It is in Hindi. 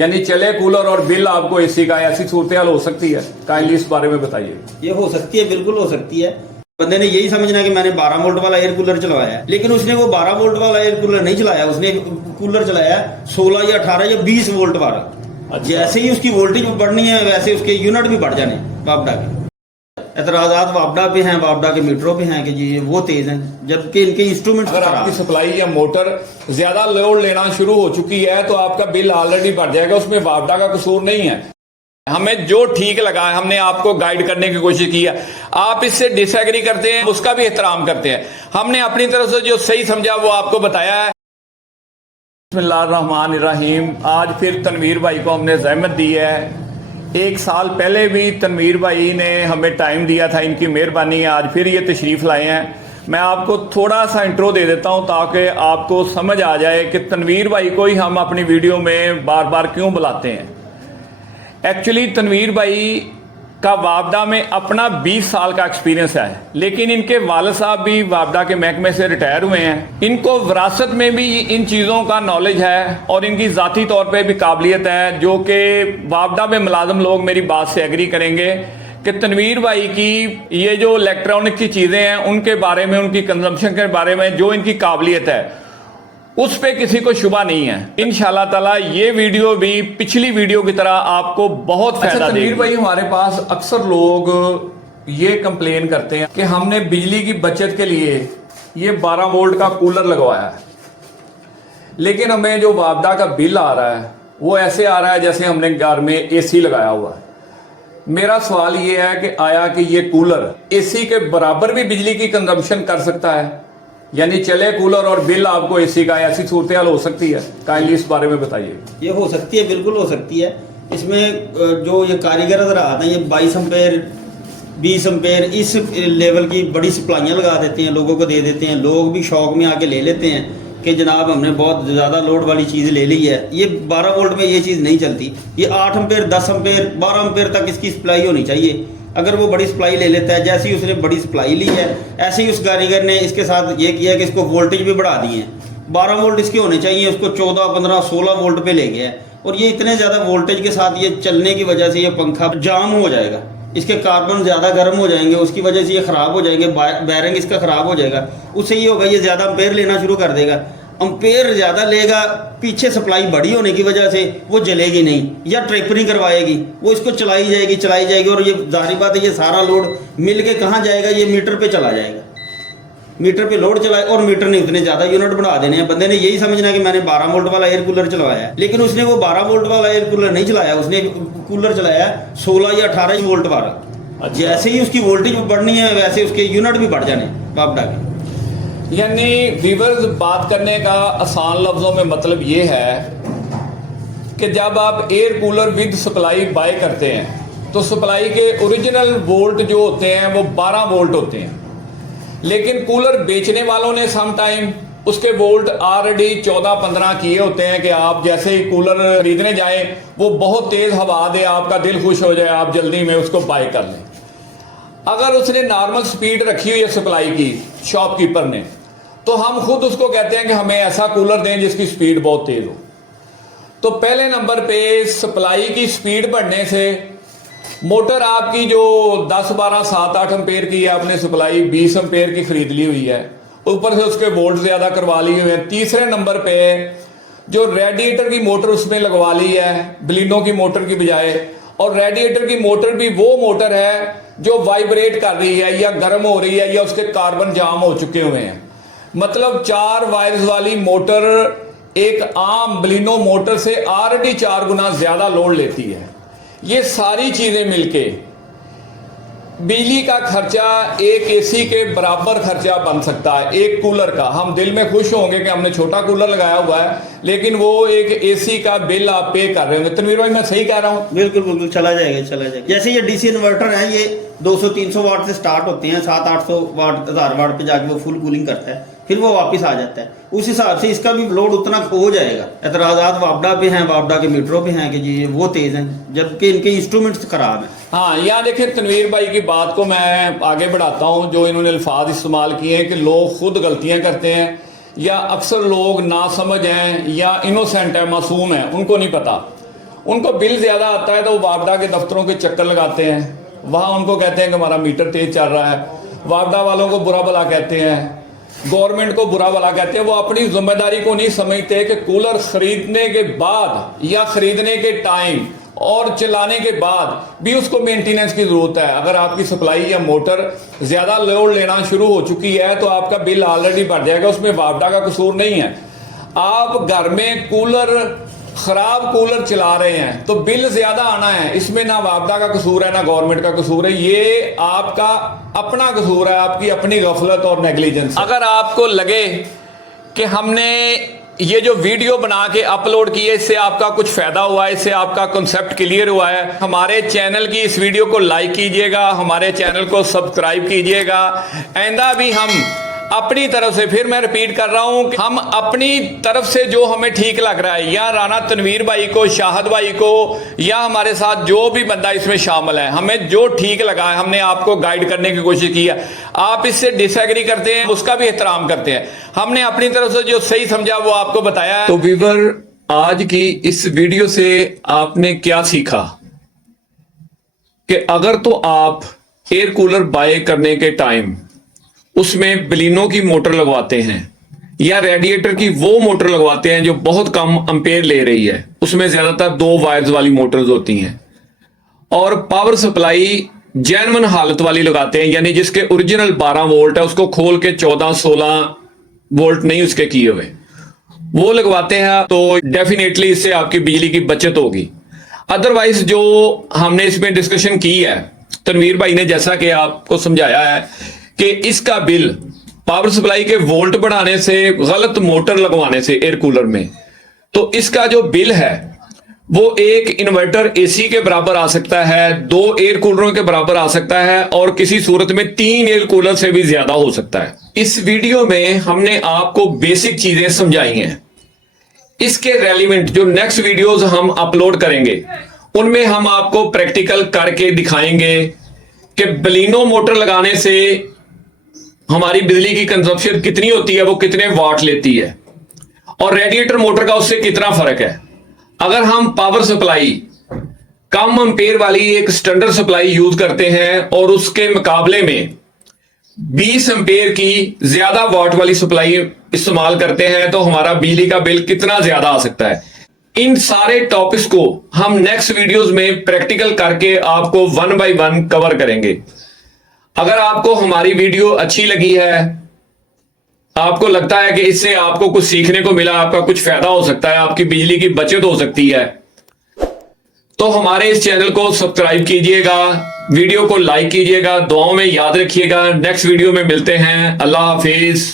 यानी चले कूलर और बिल आपको एसी का, ऐसी सूरत हाल हो सकती है? काइंडली इस बारे में बताइए। ये हो सकती है, बिल्कुल हो सकती है। बंदे ने यही समझना कि मैंने 12 वोल्ट वाला एयर कूलर चलवाया है, लेकिन उसने वो 12 वोल्ट वाला एयर कूलर नहीं चलाया, उसने कूलर चलाया 16 या 18 या 20 वोल्ट वाला। जैसे ही उसकी वोल्टेज बढ़नी है वैसे उसके यूनिट भी बढ़ जाने वापडा के। एतराजात वापडा पे हैं, वापडा के मीटरों पे हैं कि जी वो तेज हैं, जबकि इनके इंस्ट्रूमेंट। अगर आपकी सप्लाई या मोटर ज्यादा लोड लेना शुरू हो चुकी है तो आपका बिल ऑलरेडी बढ़ जाएगा, उसमें वापडा का कसूर नहीं है। हमें जो ठीक लगा है हमने आपको गाइड करने की कोशिश की है, आप इससे डिसएग्री करते हैं उसका भी एहतराम करते हैं। हमने अपनी तरफ से जो सही समझा वो आपको बताया है। बिस्मिल्लाहिर्रहमानिर्रहीम। आज फिर तनवीर भाई को हमने ज़हमत दी है। एक साल पहले भी तनवीर भाई ने हमें टाइम दिया था, इनकी मेहरबानी है, आज फिर ये तशरीफ़ लाए हैं। मैं आपको थोड़ा सा इंट्रो दे देता हूं ताकि आपको समझ आ जाए कि तनवीर भाई को ही हम अपनी वीडियो में बार बार क्यों बुलाते हैं। एक्चुअली तनवीर भाई का वापडा में अपना 20 साल का एक्सपीरियंस है, लेकिन इनके वालिद साहब भी वापडा के महकमे से रिटायर हुए हैं। इनको विरासत में भी इन चीज़ों का नॉलेज है और इनकी ज़ाती तौर पे भी काबिलियत है, जो कि वापडा में मुलाजिम लोग मेरी बात से एग्री करेंगे कि तनवीर भाई की ये जो इलेक्ट्रॉनिक की चीज़ें हैं उनके बारे में, उनकी कंजम्पशन के बारे में जो इनकी काबिलियत है उस पे किसी को शुबा नहीं है। इंशाल्लाह ताला ये वीडियो भी पिछली वीडियो की तरह आपको बहुत फायदा देगी। तनवीर भाई, हमारे पास अक्सर लोग ये कंप्लेन करते हैं कि हमने बिजली की बचत के लिए ये 12 वोल्ट का कूलर लगवाया है, लेकिन हमें जो वापडा का बिल आ रहा है वो ऐसे आ रहा है जैसे हमने घर में एसी लगाया हुआ है। मेरा सवाल ये है कि आया कि ये कूलर एसी के बराबर भी बिजली की कंजम्पशन कर सकता है? यानी चले कूलर और बिल आपको एसी का, ऐसी सूरत हाल हो सकती है? काइंडली इस बारे में बताइए। ये हो सकती है, बिल्कुल हो सकती है। इसमें जो ये कारीगर नजर आते हैं, ये 22 एम्पेयर 20 एम्पेयर इस लेवल की बड़ी सप्लाइयाँ लगा देते हैं, लोगों को दे देते हैं। लोग भी शौक में आके ले लेते हैं कि जनाब हमने बहुत ज़्यादा लोड वाली चीज़ ले ली है। ये 12 वोल्ट में ये चीज़ नहीं चलती। ये 8 एम्पेयर 10 एम्पेयर 12 एम्पेयर तक इसकी सप्लाई होनी चाहिए। अगर वो बड़ी सप्लाई ले लेता है, जैसे ही उसने बड़ी सप्लाई ली है ऐसे ही उस कारीगर ने इसके साथ ये किया कि इसको वोल्टेज भी बढ़ा दिए हैं। 12 वोल्ट इसके होने चाहिए, उसको 14 15 16 वोल्ट पे ले गया है। और ये इतने ज़्यादा वोल्टेज के साथ ये चलने की वजह से ये पंखा जाम हो जाएगा, इसके कार्बन ज़्यादा गर्म हो जाएंगे, उसकी वजह से ये ख़राब हो जाएंगे, बैरिंग इसका ख़राब हो जाएगा। उससे ये होगा ये ज़्यादा एम्पेयर लेना शुरू कर देगा। एम्पेयर ज़्यादा लेगा, पीछे सप्लाई बड़ी होने की वजह से वो जलेगी नहीं या ट्रिपरिंग करवाएगी, वो इसको चलाई जाएगी और ये जाहिर बात है ये सारा लोड मिल के कहाँ जाएगा, ये मीटर पे चला जाएगा। मीटर पे लोड चलाए और मीटर ने उतने ज़्यादा यूनिट बढ़ा देने हैं। बंदे ने यही समझना कि मैंने 12 वोल्ट वाला एयर कूलर चलवाया है, लेकिन उसने वो 12 वोल्ट वाला एयर कूलर नहीं चलाया, उसने कूलर चलाया 16 या 18 वोल्ट वाला। जैसे ही उसकी वोल्टेज बढ़नी है वैसे उसके यूनिट भी बढ़ जाने वापडा के। यानी व्यूअर्स, बात करने का आसान लफ्ज़ों में मतलब ये है कि जब आप air cooler with supply bye करते हैं तो सप्लाई के ओरिजिनल वोल्ट जो होते हैं वो 12 वोल्ट होते हैं, लेकिन कूलर बेचने वालों ने सम टाइम उसके वोल्ट ऑलरेडी 14-15 किए होते हैं कि आप जैसे ही कूलर खरीदने जाएं वो बहुत तेज़ हवा दे, आपका दिल खुश हो जाए, आप जल्दी में उसको बाय कर लें। अगर उसने नॉर्मल स्पीड रखी हुई है सप्लाई की शॉपकीपर ने, तो हम खुद उसको कहते हैं कि हमें ऐसा कूलर दें जिसकी स्पीड बहुत तेज़ हो। तो पहले नंबर पे सप्लाई की स्पीड बढ़ने से मोटर आपकी जो 10 12 7 8 एम्पेयर की है, आपने सप्लाई 20 एम्पेयर की खरीद ली हुई है, ऊपर से उसके वोल्ट ज़्यादा करवा लिए हुए हैं। तीसरे नंबर पे जो रेडिएटर की मोटर उसमें लगवा ली है बलिनो की मोटर की बजाय, और रेडिएटर की मोटर भी वो मोटर है जो वाइब्रेट कर रही है या गर्म हो रही है या उसके कार्बन जाम हो चुके हुए हैं। मतलब 4 वायर्स वाली मोटर एक आम बलिनो मोटर से ऑलरेडी 4 गुना ज़्यादा लोड लेती है। ये सारी चीज़ें मिलके बिजली का खर्चा एक एसी के बराबर खर्चा बन सकता है एक कूलर का। हम दिल में खुश होंगे कि हमने छोटा कूलर लगाया हुआ है, लेकिन वो एक एसी का बिल आप पे कर रहे होंगे। तनवीर भाई, मैं सही कह रहा हूँ? बिल्कुल बिल्कुल, चला जाएगा। जैसे ये डीसी इन्वर्टर है, ये 200-300 वाट से स्टार्ट होते हैं, 700-800 वाट 1000 वाट पे जाके वो फुल कूलिंग करता है, फिर वो वापस आ जाता है। उस हिसाब से इसका भी लोड उतना हो जाएगा। एतराज़ात वापडा पे हैं, वापडा के मीटरों पे हैं कि जी वो तेज़ हैं, जबकि इनके इंस्ट्रूमेंट्स खराब हैं। हाँ, यहाँ देखिए तनवीर भाई की बात को मैं आगे बढ़ाता हूँ। जो इन्होंने अल्फाज इस्तेमाल किए हैं कि लोग खुद गलतियाँ करते हैं या अक्सर लोग ना समझ हैं या इनोसेंट है, मासूम है, उनको नहीं पता। उनको बिल ज़्यादा आता है तो वो वापडा के दफ्तरों के चक्कर लगाते हैं, वहाँ उनको कहते हैं कि हमारा मीटर तेज चल रहा है, वापडा वालों को बुरा भला कहते हैं, गवर्नमेंट को बुरा भला कहते हैं। वो अपनी जिम्मेदारी को नहीं समझते कि कूलर खरीदने के बाद या खरीदने के टाइम और चलाने के बाद भी उसको मेंटेनेंस की ज़रूरत है। अगर आपकी सप्लाई या मोटर ज़्यादा लोड लेना शुरू हो चुकी है तो आपका बिल ऑलरेडी बढ़ जाएगा, उसमें वापडा का कसूर नहीं है। आप घर में कूलर खराब कूलर चला रहे हैं तो बिल ज्यादा आना है, इसमें ना वापडा का कसूर है ना गवर्नमेंट का कसूर है, ये आपका अपना कसूर है, आपकी अपनी गफलत और नेग्लिजेंस। अगर आपको लगे कि हमने ये जो वीडियो बना के अपलोड की है इससे आपका कुछ फायदा हुआ है, इससे आपका कॉन्सेप्ट क्लियर हुआ है, हमारे चैनल की इस वीडियो को लाइक कीजिएगा, हमारे चैनल को सब्सक्राइब कीजिएगा। आइंदा भी हम अपनी तरफ से, फिर मैं रिपीट कर रहा हूं कि हम अपनी तरफ से जो हमें ठीक लग रहा है, या राना तनवीर भाई को, शाहद भाई को, या हमारे साथ जो भी बंदा इसमें शामिल है, हमें जो ठीक लगा है हमने आपको गाइड करने की कोशिश की है। आप इससे डिसएग्री करते हैं उसका भी एहतराम करते हैं, हमने अपनी तरफ से जो सही समझा वो आपको बताया है। तो व्यूअर, आज की इस वीडियो से आपने क्या सीखा कि अगर तो आप एयर कूलर बाय करने के टाइम उसमें बलिनो की मोटर लगवाते हैं या रेडिएटर की वो मोटर लगवाते हैं जो बहुत कम एम्पेयर ले रही है, उसमें ज्यादातर 2 वायर्स वाली मोटर्स होती हैं, और पावर सप्लाई जेन्युइन हालत वाली लगाते हैं, यानी जिसके ओरिजिनल 12 वोल्ट है उसको खोल के 14-16 वोल्ट नहीं उसके किए हुए वो लगवाते हैं, तो डेफिनेटली इससे आपकी बिजली की बचत होगी। अदरवाइज जो हमने इसमें डिस्कशन की है, तनवीर भाई ने जैसा कि आपको समझाया है कि इसका बिल पावर सप्लाई के वोल्ट बढ़ाने से, गलत मोटर लगवाने से एयर कूलर में, तो इसका जो बिल है वो एक इन्वर्टर एसी के बराबर आ सकता है, 2 एयर कूलरों के बराबर आ सकता है, और किसी सूरत में 3 एयर कूलर से भी ज्यादा हो सकता है। इस वीडियो में हमने आपको बेसिक चीजें समझाई हैं। इसके रेलिवेंट जो नेक्स्ट वीडियोस हम अपलोड करेंगे उनमें हम आपको प्रैक्टिकल करके दिखाएंगे कि बलिनो मोटर लगाने से हमारी बिजली की कंजप्शन कितनी होती है, वो कितने वाट लेती है, और रेडिएटर मोटर का उससे कितना फर्क है। अगर हम पावर सप्लाई कम एम्पेयर वाली एक स्टैंडर्ड सप्लाई यूज करते हैं और उसके मुकाबले में 20 एम्पेयर की ज्यादा वाट वाली सप्लाई इस्तेमाल करते हैं तो हमारा बिजली का बिल कितना ज्यादा आ सकता है। इन सारे टॉपिक्स को हम नेक्स्ट वीडियोस में प्रैक्टिकल करके आपको 1 बाय 1 कवर करेंगे। अगर आपको हमारी वीडियो अच्छी लगी है, आपको लगता है कि इससे आपको कुछ सीखने को मिला, आपका कुछ फायदा हो सकता है, आपकी बिजली की बचत हो सकती है, तो हमारे इस चैनल को सब्सक्राइब कीजिएगा, वीडियो को लाइक कीजिएगा, दुआओं में याद रखिएगा। नेक्स्ट वीडियो में मिलते हैं। अल्लाह हाफिज।